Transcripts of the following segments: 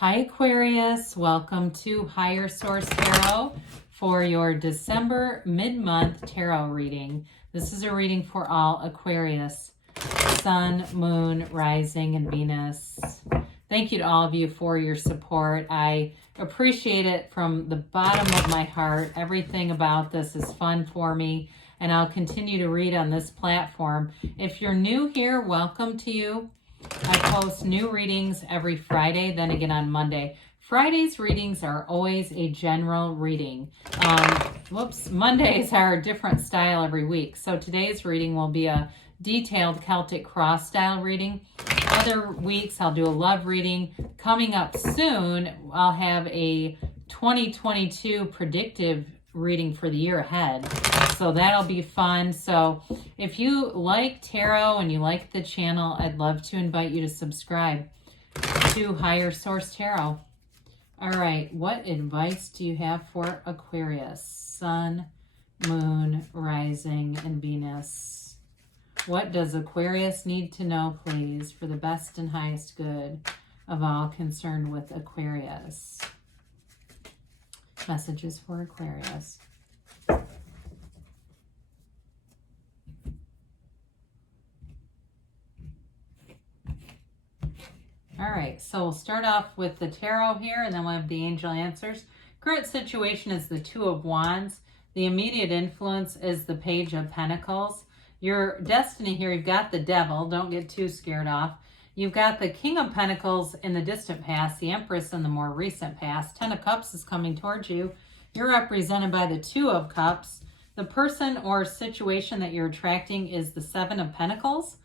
Hi Aquarius, welcome to Higher Source Tarot for your December mid-month tarot reading. This is a reading for all Aquarius, Sun, Moon, Rising, and Venus. Thank you to all of you for your support. I appreciate it from the bottom of my heart. Everything about this is fun for me, and I'll continue to read on this platform. If you're new here, welcome to you. I post new readings every Friday, then again on Monday. Friday's readings are always a general reading. Mondays are a different style every week. So today's reading will be a detailed Celtic cross style reading. Other weeks I'll do a love reading. Coming up soon, I'll have a 2022 predictive reading for the year ahead. So that'll be fun. So if you like tarot and you like the channel, I'd love to invite you to subscribe to Higher Source Tarot. All right, what advice do you have for Aquarius? Sun, Moon, Rising, and Venus. What does Aquarius need to know, please, for the best and highest good of all concerned with Aquarius? Messages for Aquarius. All right, so we'll start off with the tarot here, and then we'll have the angel answers. Current situation is the Two of Wands. The immediate influence is the Page of Pentacles. Your destiny here, you've got the Devil. Don't get too scared off. You've got the King of Pentacles in the distant past, the Empress in the more recent past. Ten of Cups is coming towards you. You're represented by the Two of Cups. The person or situation that you're attracting is the Seven of Pentacles.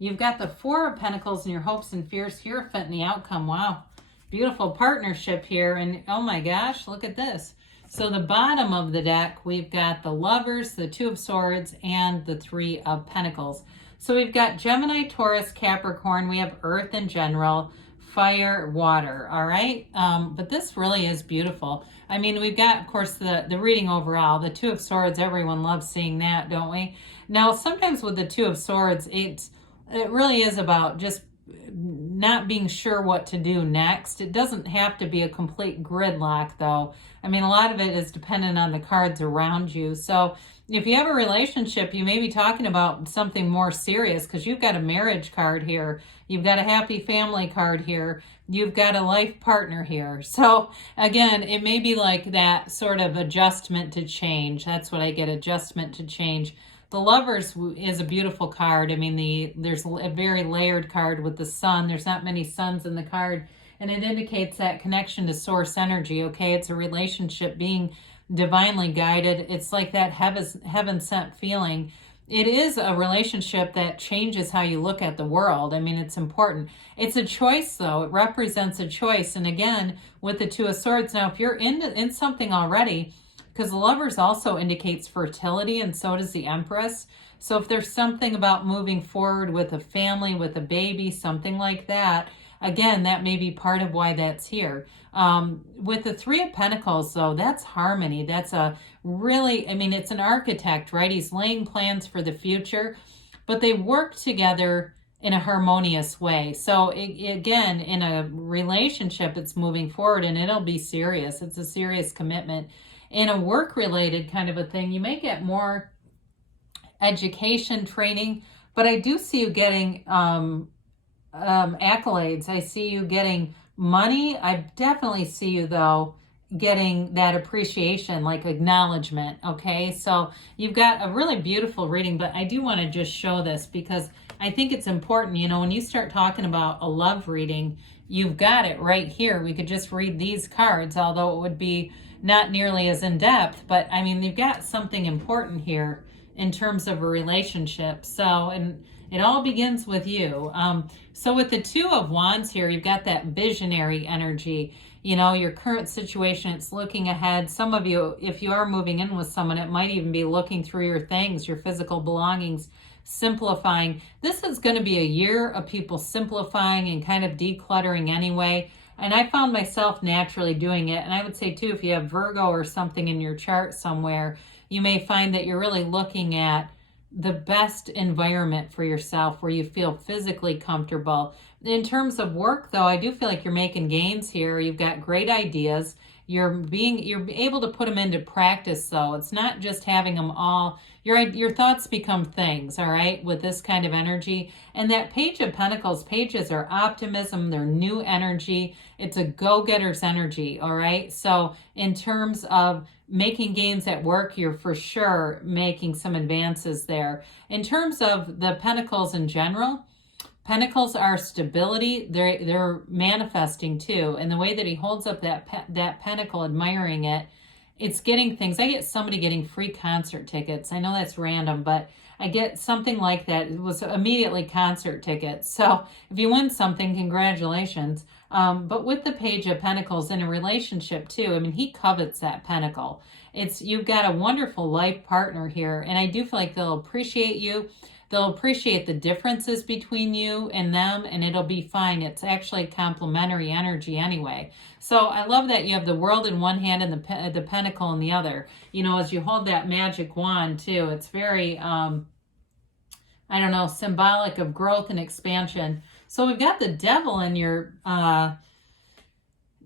You've got the Four of Pentacles and your hopes and fears, Hierophant, and the outcome. Wow, beautiful partnership here. And oh my gosh, look at this. So the bottom of the deck, we've got the Lovers, the Two of Swords, and the Three of Pentacles. So we've got Gemini, Taurus, Capricorn. We have Earth in general, fire, water, all right? But this really is beautiful. I mean, we've got, of course, the reading overall. The Two of Swords, everyone loves seeing that, don't we? Now, sometimes with the Two of Swords, it really is about just not being sure what to do next. It doesn't have to be a complete gridlock, though. I mean, a lot of it is dependent on the cards around you. So if you have a relationship, you may be talking about something more serious because you've got a marriage card here. You've got a happy family card here. You've got a life partner here. So again, it may be like that sort of adjustment to change. That's what I get, adjustment to change. The Lovers is a beautiful card. I mean, there's a very layered card with the sun. There's not many suns in the card, and it indicates that connection to source energy, okay? It's a relationship being divinely guided. It's like that heaven-sent feeling. It is a relationship that changes how you look at the world. I mean, it's important. It's a choice, though. It represents a choice. And again, with the Two of Swords, now, if you're in something already, because the Lovers also indicates fertility, and so does the Empress. So if there's something about moving forward with a family, with a baby, something like that, again, that may be part of why that's here. With the Three of Pentacles, though, that's harmony. That's a really, I mean, it's an architect, right? He's laying plans for the future, but they work together in a harmonious way. So again, in a relationship, it's moving forward, and it'll be serious. It's a serious commitment. In a work-related kind of a thing, you may get more education, training, but I do see you getting accolades. I see you getting money. I definitely see you, though, getting that appreciation, like acknowledgement, okay? So you've got a really beautiful reading, but I do want to just show this because I think it's important. You know, when you start talking about a love reading, you've got it right here. We could just read these cards, although it would be not nearly as in-depth, but I mean, you've got something important here in terms of a relationship. So, and it all begins with you. So with the Two of Wands here, you've got that visionary energy. You know, your current situation, it's looking ahead. Some of you, if you are moving in with someone, it might even be looking through your things, your physical belongings, simplifying. This is going to be a year of people simplifying and kind of decluttering anyway. And I found myself naturally doing it. And I would say, too, if you have Virgo or something in your chart somewhere, you may find that you're really looking at the best environment for yourself where you feel physically comfortable. in terms of work, though, I do feel like you're making gains here. You've got great ideas. You're able to put them into practice, though. It's not just having them all. Your thoughts become things, all right, with this kind of energy. And that Page of Pentacles, pages are optimism, they're new energy. It's a go-getter's energy, all right? So in terms of making gains at work, you're for sure making some advances there. In terms of the Pentacles in general, Pentacles are stability. They're manifesting too. And the way that he holds up that pentacle, admiring it, it's getting things. I get somebody getting free concert tickets. I know that's random, but I get something like that. It was immediately concert tickets. So if you win something, congratulations. But with the Page of Pentacles in a relationship too, I mean, he covets that pentacle. You've got a wonderful life partner here, and I do feel like they'll appreciate you. They'll appreciate the differences between you and them, and it'll be fine. It's actually complementary energy anyway. So I love that you have the World in one hand and the Pentacle in the other. You know, as you hold that magic wand too, it's very, I don't know, symbolic of growth and expansion. So we've got the Devil in your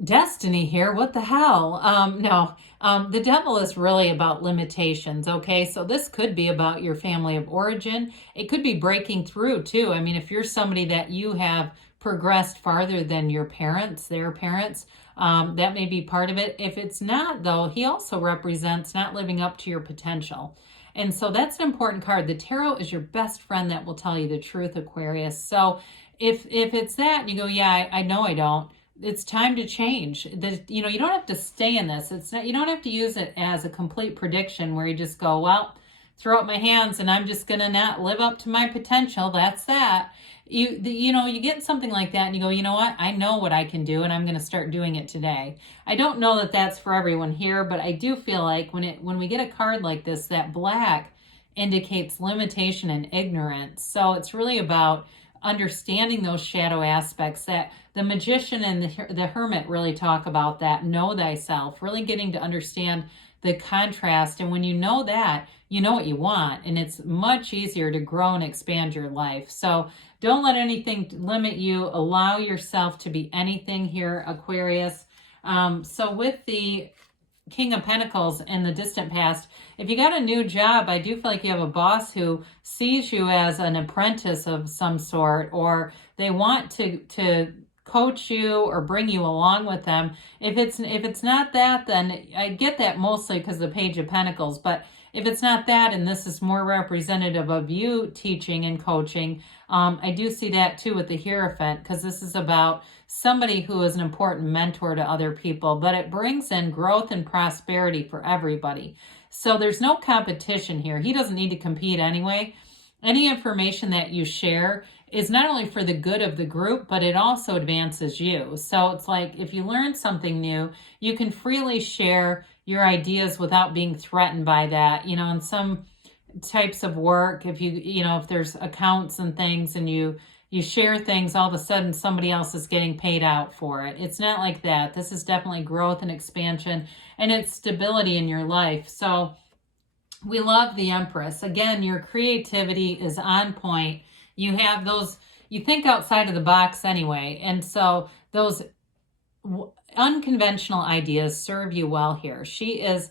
destiny here. What the hell? No. The Devil is really about limitations, okay? So this could be about your family of origin. It could be breaking through too. I mean, if you're somebody that you have progressed farther than your parents, their parents, that may be part of it. If it's not, though, he also represents not living up to your potential. And so that's an important card. The Tarot is your best friend that will tell you the truth, Aquarius. So if it's that and you go, yeah, I know I don't, it's time to change. You know, you don't have to stay in this. You don't have to use it as a complete prediction where you just go, well, throw up my hands and I'm just going to not live up to my potential. That's that. You know, you get something like that and you go, you know what? I know what I can do and I'm going to start doing it today. I don't know that that's for everyone here, but I do feel like when we get a card like this, that black indicates limitation and ignorance. So it's really about understanding those shadow aspects that the Magician and the Hermit really talk about, that know thyself, really getting to understand the contrast. And when you know that, you know what you want, and it's much easier to grow and expand your life. So don't let anything limit you. Allow yourself to be anything here, Aquarius. So with the King of Pentacles in the distant past, if you got a new job, I do feel like you have a boss who sees you as an apprentice of some sort, or they want to coach you or bring you along with them. If it's not that, then I get that mostly because of the Page of Pentacles. But if it's not that, and this is more representative of you teaching and coaching, I do see that too with the Hierophant, because this is about somebody who is an important mentor to other people, but it brings in growth and prosperity for everybody. So there's no competition here. He doesn't need to compete anyway. Any information that you share is not only for the good of the group, but it also advances you. So it's like if you learn something new, you can freely share your ideas without being threatened by that. You know, in some types of work, if there's accounts and things and you share things, all of a sudden somebody else is getting paid out for it. It's not like that. This is definitely growth and expansion, and it's stability in your life. So we love the Empress. Again, your creativity is on point. You have you think outside of the box anyway. And so those unconventional ideas serve you well here. She is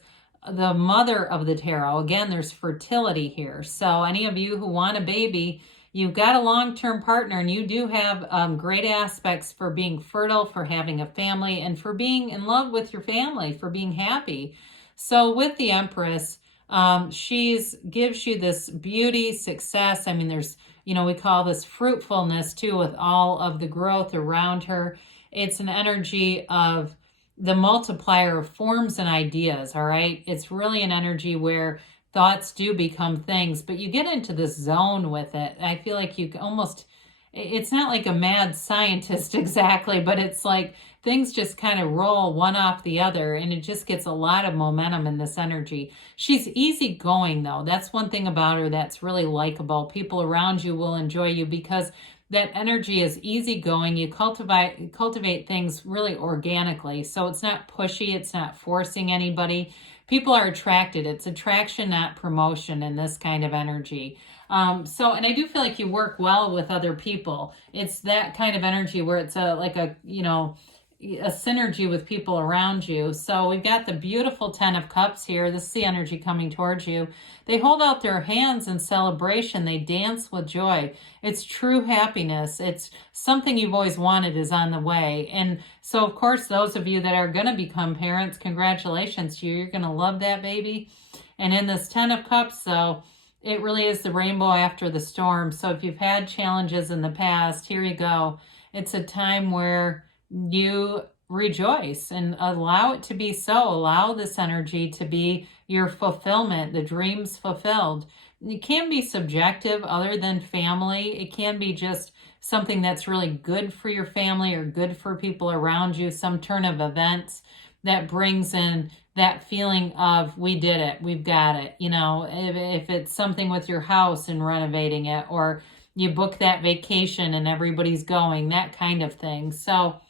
the mother of the tarot. Again, there's fertility here. So any of you who want a baby, you've got a long-term partner, and you do have great aspects for being fertile, for having a family, and for being in love with your family, for being happy. So with the Empress, gives you this beauty, success. I mean, there's, we call this fruitfulness too, with all of the growth around her. It's an energy of the multiplier of forms and ideas, all right? It's really an energy where thoughts do become things, but you get into this zone with it. I feel like it's not like a mad scientist exactly, but it's like things just kind of roll one off the other, and it just gets a lot of momentum in this energy. She's easygoing, though. That's one thing about her that's really likable. People around you will enjoy you because that energy is easygoing. You cultivate things really organically. So it's not pushy. It's not forcing anybody. People are attracted. It's attraction, not promotion in this kind of energy. And I do feel like you work well with other people. It's that kind of energy where it's a synergy with people around you. So we've got the beautiful 10 of Cups here. This is the energy coming towards you. They hold out their hands in celebration. They dance with joy. It's true happiness. It's something you've always wanted is on the way. And so, of course, those of you that are going to become parents, congratulations to you. You're going to love that baby. And in this 10 of Cups, so it really is the rainbow after the storm. So if you've had challenges in the past, here you go. It's a time where you rejoice and allow it to be so. Allow this energy to be your fulfillment, the dreams fulfilled. It can be subjective other than family. It can be just something that's really good for your family or good for people around you, some turn of events that brings in that feeling of we did it, we've got it. You know, if it's something with your house and renovating it, or you book that vacation and everybody's going, that kind of thing. So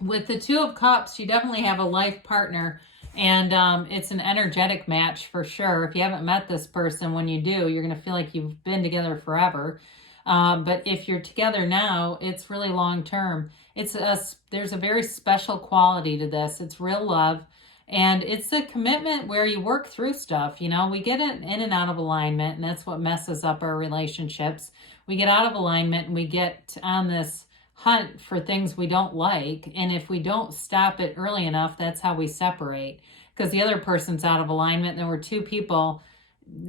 with the 2 of Cups, you definitely have a life partner, and it's an energetic match for sure. If you haven't met this person, when you do, you're going to feel like you've been together forever. But if you're together now, it's really long term. There's a very special quality to this. It's real love, and it's a commitment where you work through stuff. You know, we get in and out of alignment, and that's what messes up our relationships. We get out of alignment, and we get on this hunt for things we don't like, and if we don't stop it early enough, that's how we separate, because the other person's out of alignment. There were 2 people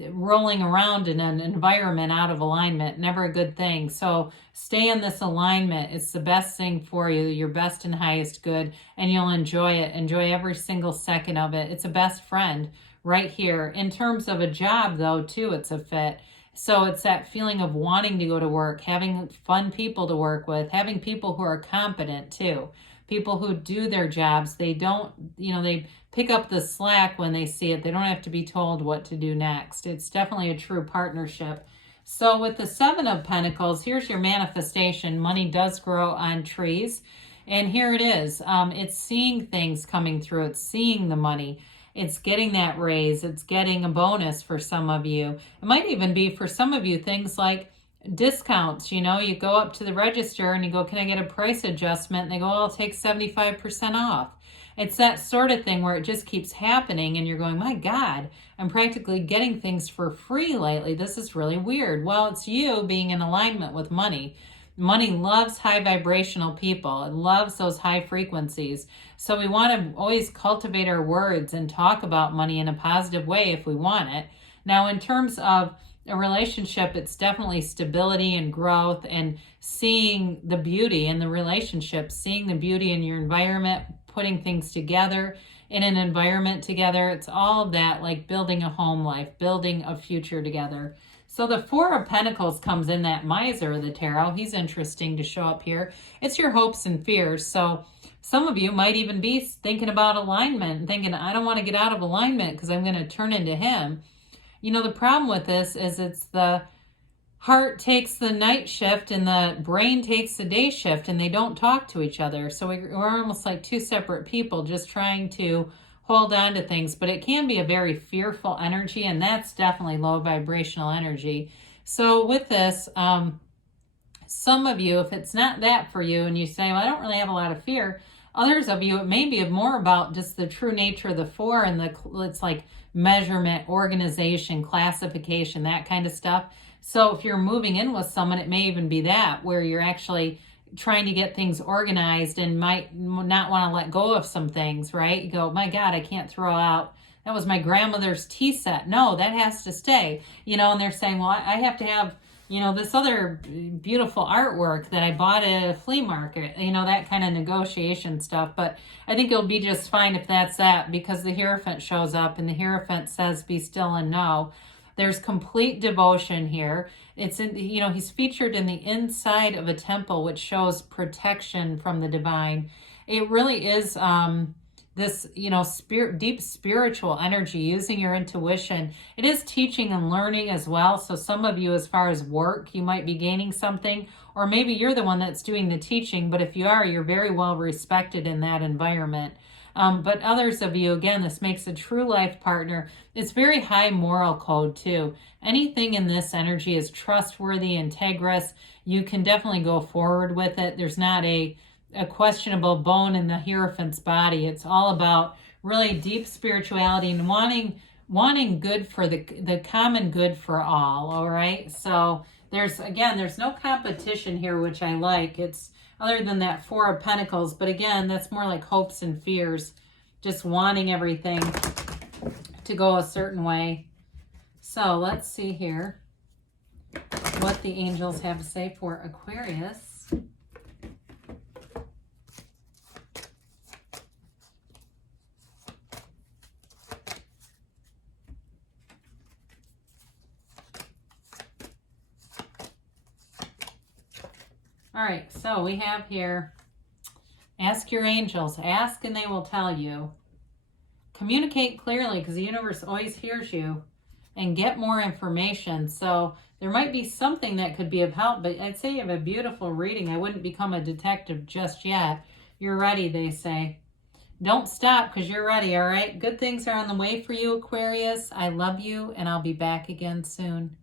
rolling around in an environment out of alignment, never a good thing. So stay in this alignment. It's the best thing for you, your best and highest good, and you'll enjoy it. Enjoy every single second of it. It's a best friend right here. In terms of a job, though, too, it's a fit. So it's that feeling of wanting to go to work, having fun people to work with, having people who are competent too. People who do their jobs. They don't, they pick up the slack when they see it. They don't have to be told what to do next. It's definitely a true partnership. So with the 7 of Pentacles, here's your manifestation. Money does grow on trees. And here it is. It's seeing things coming through. It's seeing the money. It's getting that raise. It's getting a bonus for some of you. It might even be for some of you things like discounts. You know, you go up to the register and you go, can I get a price adjustment? And they go, I'll take 75% off. It's that sort of thing where it just keeps happening and you're going, my God, I'm practically getting things for free lately. This is really weird. Well, it's you being in alignment with money. Money loves high vibrational people. It loves those high frequencies. So we want to always cultivate our words and talk about money in a positive way if we want it. Now, in terms of a relationship, it's definitely stability and growth and seeing the beauty in the relationship, seeing the beauty in your environment, putting things together in an environment together. It's all of that, like building a home life, building a future together. So the 4 of Pentacles comes in that miser of the tarot. He's interesting to show up here. It's your hopes and fears. So some of you might even be thinking about alignment and thinking, I don't want to get out of alignment because I'm going to turn into him. You know, the problem with this is it's the heart takes the night shift and the brain takes the day shift, and they don't talk to each other. So we're almost like 2 separate people just trying to hold on to things, but it can be a very fearful energy, and that's definitely low vibrational energy. So with this, some of you, if it's not that for you and you say, well, I don't really have a lot of fear, others of you, it may be more about just the true nature of the 4 and it's like measurement, organization, classification, that kind of stuff. So if you're moving in with someone, it may even be that where you're actually trying to get things organized and might not want to let go of some things, right? You go, my God, I can't throw out, that was my grandmother's tea set. No, that has to stay, and they're saying, well, I have to have, this other beautiful artwork that I bought at a flea market, that kind of negotiation stuff. But I think you'll be just fine if that's that, because the Hierophant shows up and the Hierophant says, be still and know. There's complete devotion here. It's in, he's featured in the inside of a temple, which shows protection from the divine. It really is this, deep spiritual energy, using your intuition. It is teaching and learning as well. So some of you, as far as work, you might be gaining something, or maybe you're the one that's doing the teaching. But if you are, you're very well respected in that environment. But others of you, again, this makes a true life partner. It's very high moral code too. Anything in this energy is trustworthy, integrous. You can definitely go forward with it. There's not a questionable bone in the Hierophant's body. It's all about really deep spirituality and wanting good for the common good for all right? So there's no competition here, which I like. It's other than that Four of Pentacles, but again, that's more like hopes and fears, just wanting everything to go a certain way. So let's see here what the angels have to say for Aquarius. All right, so we have here, ask your angels. Ask and they will tell you. Communicate clearly, because the universe always hears you, and get more information. So there might be something that could be of help, but I'd say you have a beautiful reading. I wouldn't become a detective just yet. You're ready, they say. Don't stop, because you're ready, all right? Good things are on the way for you, Aquarius. I love you, and I'll be back again soon.